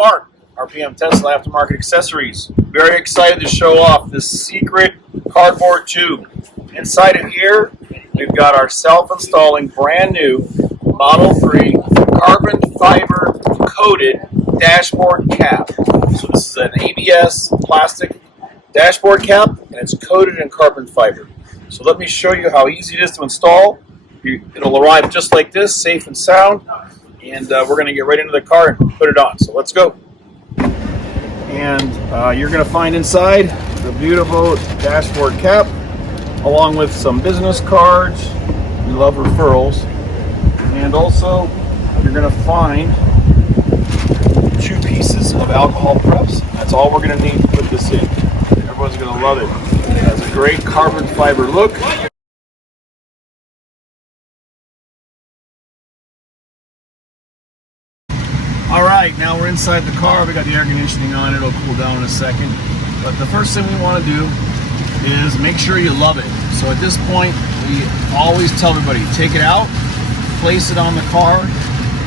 Smart, RPM Tesla Aftermarket Accessories. Very excited to show off this secret cardboard tube. Inside of here, we've got our self-installing brand new Model 3 carbon fiber coated dashboard cap. So this is an ABS plastic dashboard cap and it's coated in carbon fiber. So let me show you how easy it is to install. It'll arrive just like this, safe and sound, and we're going to get right into the car and put it on. So let's go. And you're going to find inside the beautiful dashboard cap along with some business cards. We love referrals. And also you're going to find 2 pieces of alcohol preps. That's all we're going to need to put this in. Everyone's going to love it. It has a great carbon fiber look. All right, now we're inside the car. We got the air conditioning on. It'll cool down in a second. But the first thing we want to do is make sure you love it. So at this point, we always tell everybody, take it out, place it on the car,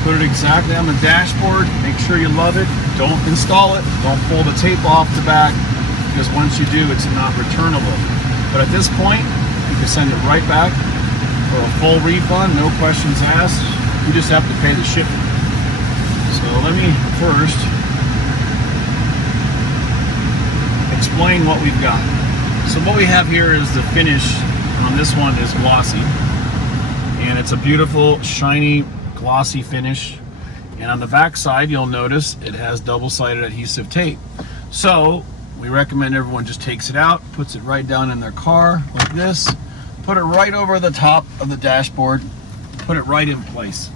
put it exactly on the dashboard, make sure you love it. Don't install it. Don't pull the tape off the back, because once you do, it's not returnable. But at this point, you can send it right back for a full refund, no questions asked. You just have to pay the shipping. So let me first explain what we've got. So what we have here is the finish on this one is glossy, and it's a beautiful shiny glossy finish. And on the back side, you'll notice it has double-sided adhesive tape. So we recommend everyone just takes it out, puts it right down in their car like this, put it right over the top of the dashboard, put it right in place.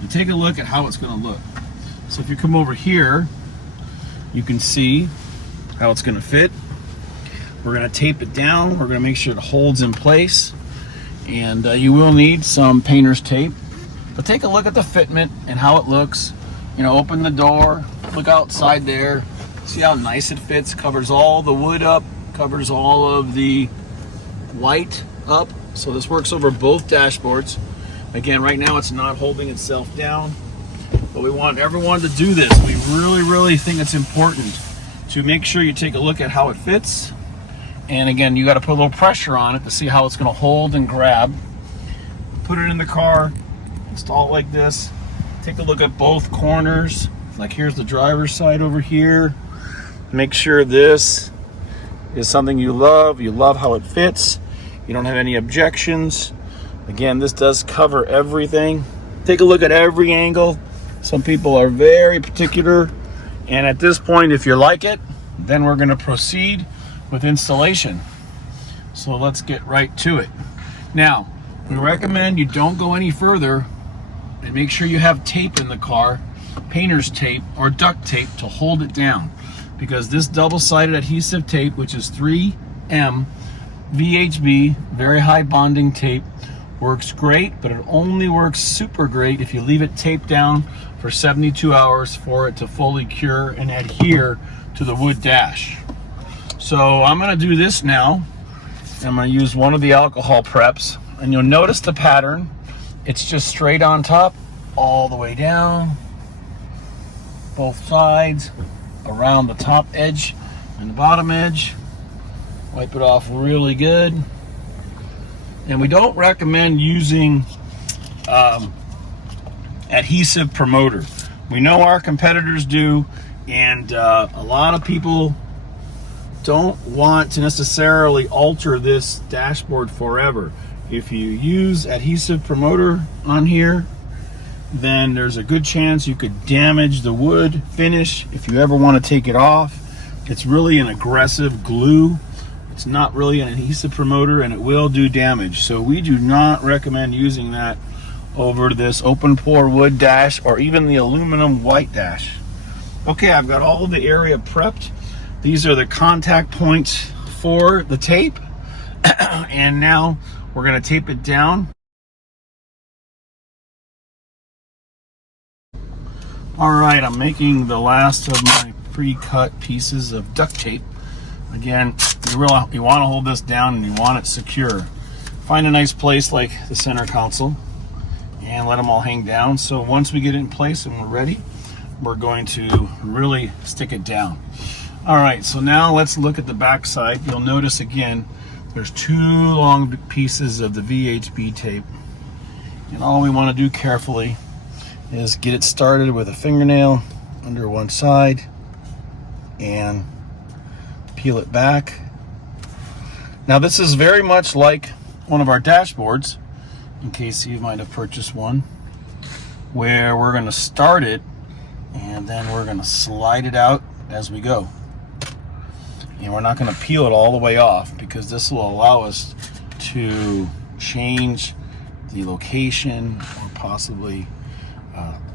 And take a look at how it's going to look. So if you come over here, you can see how it's going to fit. We're going to tape it down. We're going to make sure it holds in place. And you will need some painter's tape. But take a look at the fitment and how it looks. You know, open the door, look outside there. See how nice it fits. Covers all the wood up, covers all of the white up. So this works over both dashboards. Again, right now it's not holding itself down. But we want everyone to do this. We really think it's important to make sure you take a look at how it fits. And again, you got to put a little pressure on it to see how it's going to hold and grab. Put it in the car, install it like this. Take a look at both corners. Like here's the driver's side over here. Make sure this is something you love. You love how it fits. You don't have any objections. Again, this does cover everything. Take a look at every angle. Some people are very particular, and at this point, if you like it, then we're going to proceed with installation. So let's get right to it. Now, we recommend you don't go any further, and make sure you have tape in the car, painter's tape or duct tape to hold it down, because this double-sided adhesive tape, which is 3M VHB, very high bonding tape, works great, but it only works super great if you leave it taped down for 72 hours for it to fully cure and adhere to the wood dash. So I'm going to do this now. I'm going to use one of the alcohol preps, and you'll notice the pattern. It's just straight on top, all the way down, both sides, around the top edge and the bottom edge. Wipe it off really good. And we don't recommend using adhesive promoter. We know our competitors do, and a lot of people don't want to necessarily alter this dashboard forever. If you use adhesive promoter on here, then there's a good chance you could damage the wood finish if you ever want to take it off. It's really an aggressive glue. It's not really an adhesive promoter, and it will do damage. So we do not recommend using that over this open pore wood dash or even the aluminum white dash. Okay, I've got all of the area prepped. These are the contact points for the tape. And now we're going to tape it down. All right, I'm making the last of my pre-cut pieces of duct tape. Again, you want to hold this down and you want it secure. Find a nice place like the center console and let them all hang down. So once we get it in place and we're ready, we're going to really stick it down. All right, so now let's look at the back side. You'll notice again, there's 2 long pieces of the VHB tape. And all we want to do carefully is get it started with a fingernail under one side and peel it back. Now this is very much like one of our dashboards, in case you might have purchased one, where we're going to start it and then we're going to slide it out as we go. And we're not going to peel it all the way off, because this will allow us to change the location or possibly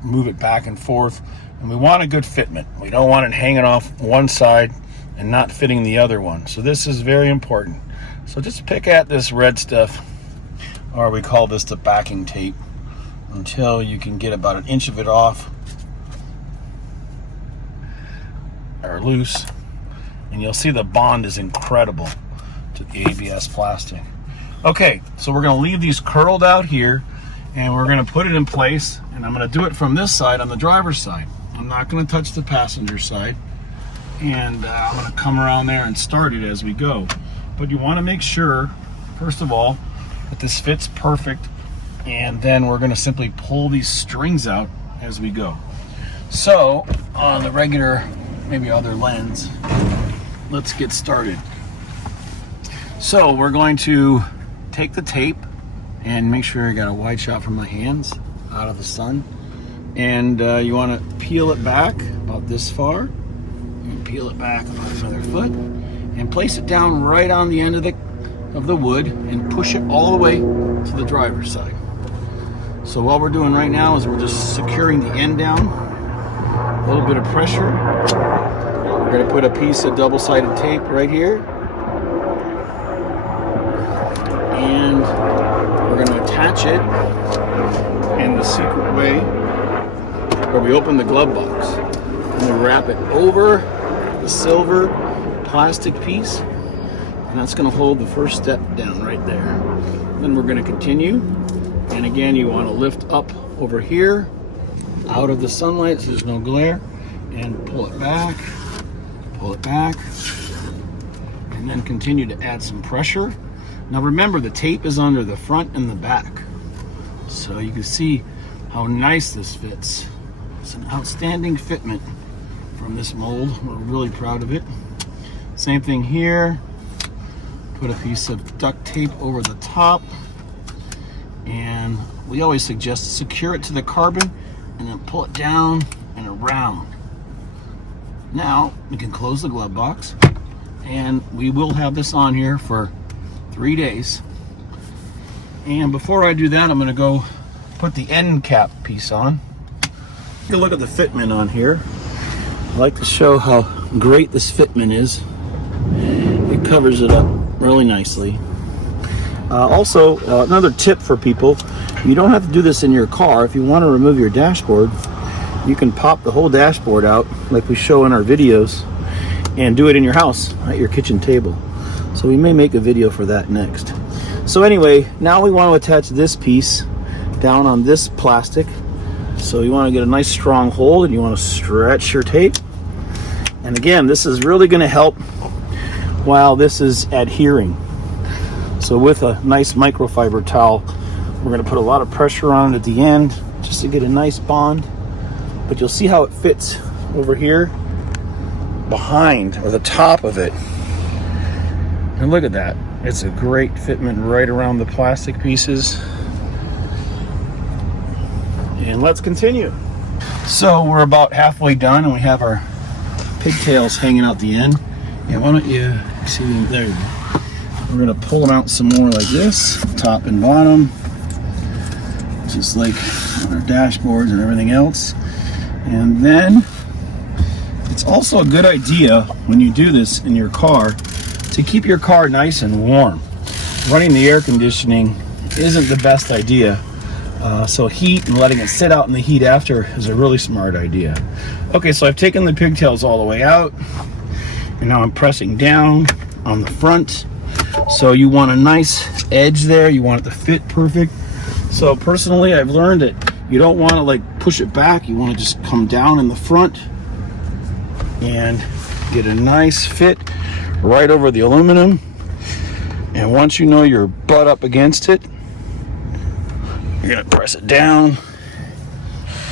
move it back and forth. And we want a good fitment. We don't want it hanging off one side and not fitting the other one. So this is very important. So just pick at this red stuff, or we call this the backing tape, until you can get about 1 inch of it off or loose. And you'll see the bond is incredible to the ABS plastic. Okay, so we're going to leave these curled out here, and we're going to put it in place, and I'm going to do it from this side on the driver's side. I'm not going to touch the passenger side, and I'm going to come around there and start it as we go. But you want to make sure, first of all, that this fits perfect, and then we're going to simply pull these strings out as we go. So on the regular, maybe other lens, let's get started. So we're going to take the tape, and make sure I got a wide shot from my hands out of the sun, and you want to peel it back about this far, and peel it back about another foot, and place it down right on the end of the wood, and push it all the way to the driver's side. So what we're doing right now is we're just securing the end down, a little bit of pressure. We're going to put a piece of double-sided tape right here, and we're going to attach it in the secret way where we open the glove box, and we wrap it over the silver plastic piece, and that's going to hold the first step down right there. Then we're going to continue, and again you want to lift up over here out of the sunlight so there's no glare, and pull it back, and then continue to add some pressure. Now remember, the tape is under the front and the back, so you can see how nice this fits. It's an outstanding fitment from this mold. We're really proud of it. Same thing here. Put a piece of duct tape over the top, and we always suggest to secure it to the carbon and then pull it down and around. Now we can close the glove box, and we will have this on here for 3 days. And before I do that, I'm going to go put the end cap piece on. Take a look at the fitment on here. I like to show how great this fitment is. It covers it up really nicely. Also, another tip for people: you don't have to do this in your car. If you want to remove your dashboard, you can pop the whole dashboard out like we show in our videos, and do it in your house at your kitchen table. So we may make a video for that next. So anyway, now we want to attach this piece down on this plastic. So you want to get a nice strong hold, and you want to stretch your tape. And again, this is really going to help while this is adhering. So with a nice microfiber towel, we're going to put a lot of pressure on it at the end just to get a nice bond. But you'll see how it fits over here behind, or the top of it. And look at that. It's a great fitment right around the plastic pieces. And let's continue. So we're about halfway done, and we have our pigtails hanging out the end. And why don't you see them? There you go. We're going to pull them out some more like this, top and bottom, just like on our dashboards and everything else. And then it's also a good idea when you do this in your car to keep your car nice and warm. Running the air conditioning isn't the best idea, so heat and letting it sit out in the heat after is a really smart idea. Okay, so I've taken the pigtails all the way out, and now I'm pressing down on the front. So you want a nice edge there, you want it to fit perfect. So personally, I've learned that You don't want to like push it back. You want to just come down in the front and get a nice fit right over the aluminum. And once you know you're butt up against it, you're going to press it down,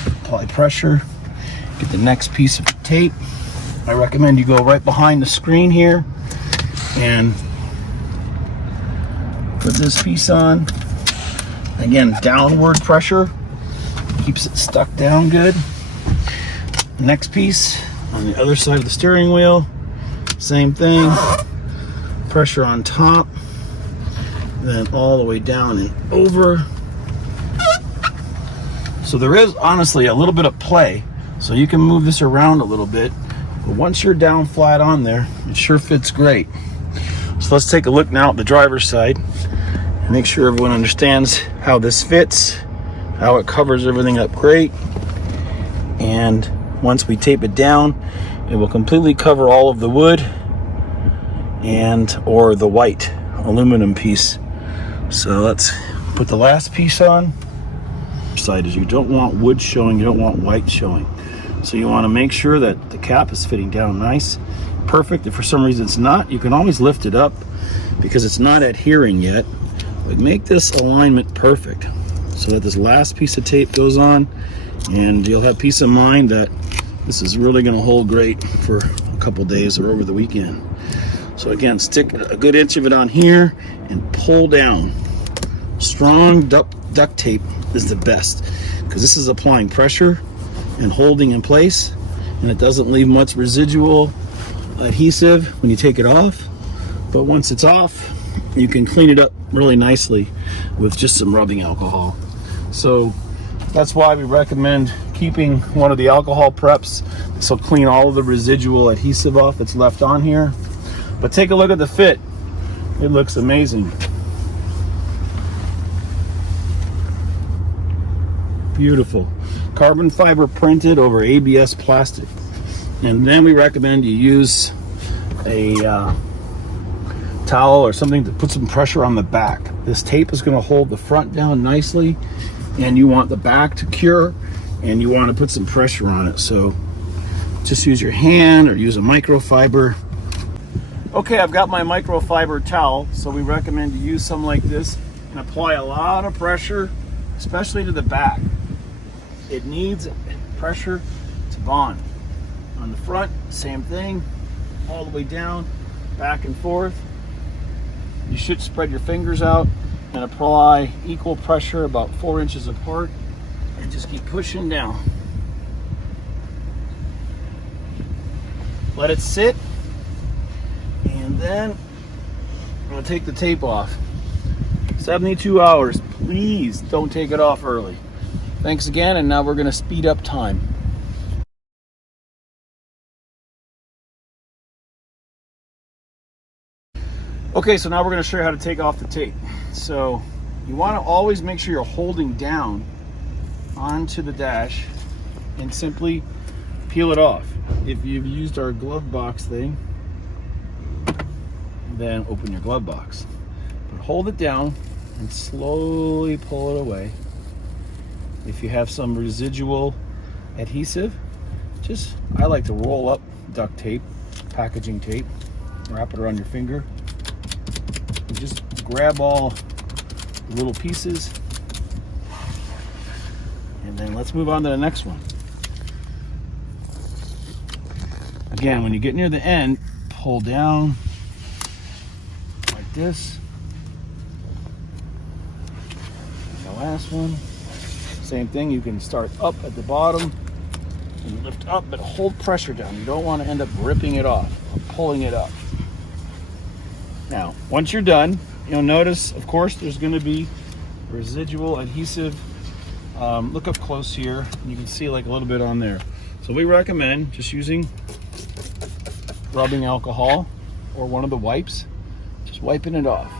apply pressure, get the next piece of tape. I recommend you go right behind the screen here and put this piece on. Again, downward pressure keeps it stuck down good. Next piece on the other side of the steering wheel, same thing. Pressure on top, then all the way down and over. So there is honestly a little bit of play, so you can move this around a little bit. But once you're down flat on there, it sure fits great. So let's take a look now at the driver's side and make sure everyone understands how this fits, how it covers everything up great. And once we tape it down, it will completely cover all of the wood and or the white aluminum piece. So let's put the last piece on. Side is you don't want wood showing, you don't want white showing. So you want to make sure that the cap is fitting down nice, perfect. If for some reason it's not, you can always lift it up because it's not adhering yet. But make this alignment perfect so that this last piece of tape goes on, and you'll have peace of mind that this is really going to hold great for a couple days or over the weekend. So again, stick a good inch of it on here and pull down. Strong duct tape is the best because this is applying pressure and holding in place, and it doesn't leave much residual adhesive when you take it off. But once it's off, you can clean it up really nicely with just some rubbing alcohol. So that's why we recommend keeping one of the alcohol preps. This will clean all of the residual adhesive off that's left on here. But take a look at the fit. It looks amazing. Beautiful. Carbon fiber printed over ABS plastic. And then we recommend you use a towel or something to put some pressure on the back. This tape is going to hold the front down nicely, and you want the back to cure, and you want to put some pressure on it. So just use your hand or use a microfiber. Okay, I've got my microfiber towel, so we recommend you use something like this and apply a lot of pressure, especially to the back. It needs pressure to bond. On the front, same thing, all the way down, back and forth. You should spread your fingers out and apply equal pressure about 4 inches apart, and just keep pushing down. Let it sit, and then I'm going to take the tape off. 72 hours. Please don't take it off early. Thanks again, and now we're going to speed up time. Okay, so now we're going to show you how to take off the tape. So you want to always make sure you're holding down onto the dash and simply peel it off. If you've used our glove box thing, then open your glove box. But hold it down and slowly pull it away. If you have some residual adhesive, I like to roll up duct tape, packaging tape, wrap it around your finger, and just grab all the little pieces. And then let's move on to the next one. Again, when you get near the end, pull down like this. And the last one, same thing. You can start up at the bottom and lift up, but hold pressure down. You don't want to end up ripping it off or pulling it up. Now, once you're done, you'll notice, of course, there's going to be residual adhesive. Look up close here, and you can see like a little bit on there. So we recommend just using rubbing alcohol or one of the wipes, just wiping it off.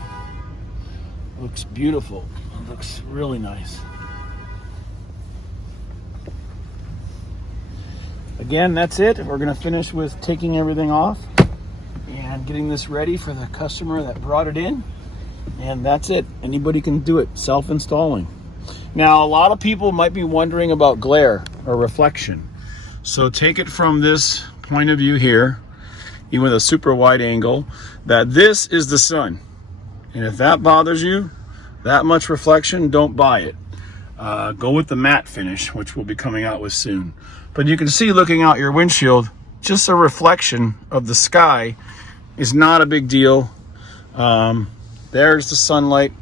It looks beautiful. It looks really nice. Again, that's it. We're going to finish with taking everything off and getting this ready for the customer that brought it in. And that's it. Anybody can do it, self-installing. Now, a lot of people might be wondering about glare or reflection. So take it from this point of view here, even with a super wide angle, that this is the sun. And if that bothers you, that much reflection, don't buy it. Go with the matte finish, which we'll be coming out with soon. But you can see, looking out your windshield, just a reflection of the sky is not a big deal. There's the sunlight.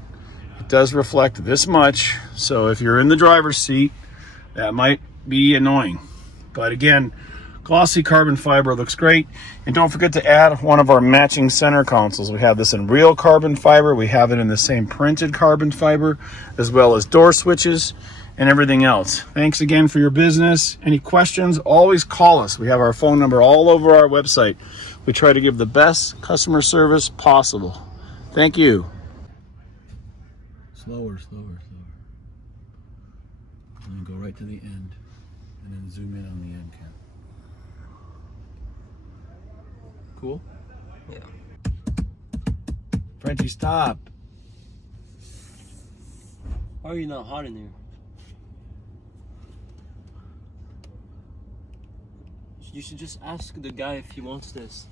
It does reflect this much, so if you're in the driver's seat, that might be annoying. But again, glossy carbon fiber looks great. And don't forget to add one of our matching center consoles. We have this in real carbon fiber. We have it in the same printed carbon fiber, as well as door switches and everything else. Thanks again for your business. Any questions, always call us. We have our phone number all over our website. We try to give the best customer service possible. Thank you. Slower, slower, slower. And then go right to the end. And then zoom in on the end cap. Cool? Yeah. Frenchie, stop. Why are you not hot in here? You should just ask the guy if he wants this.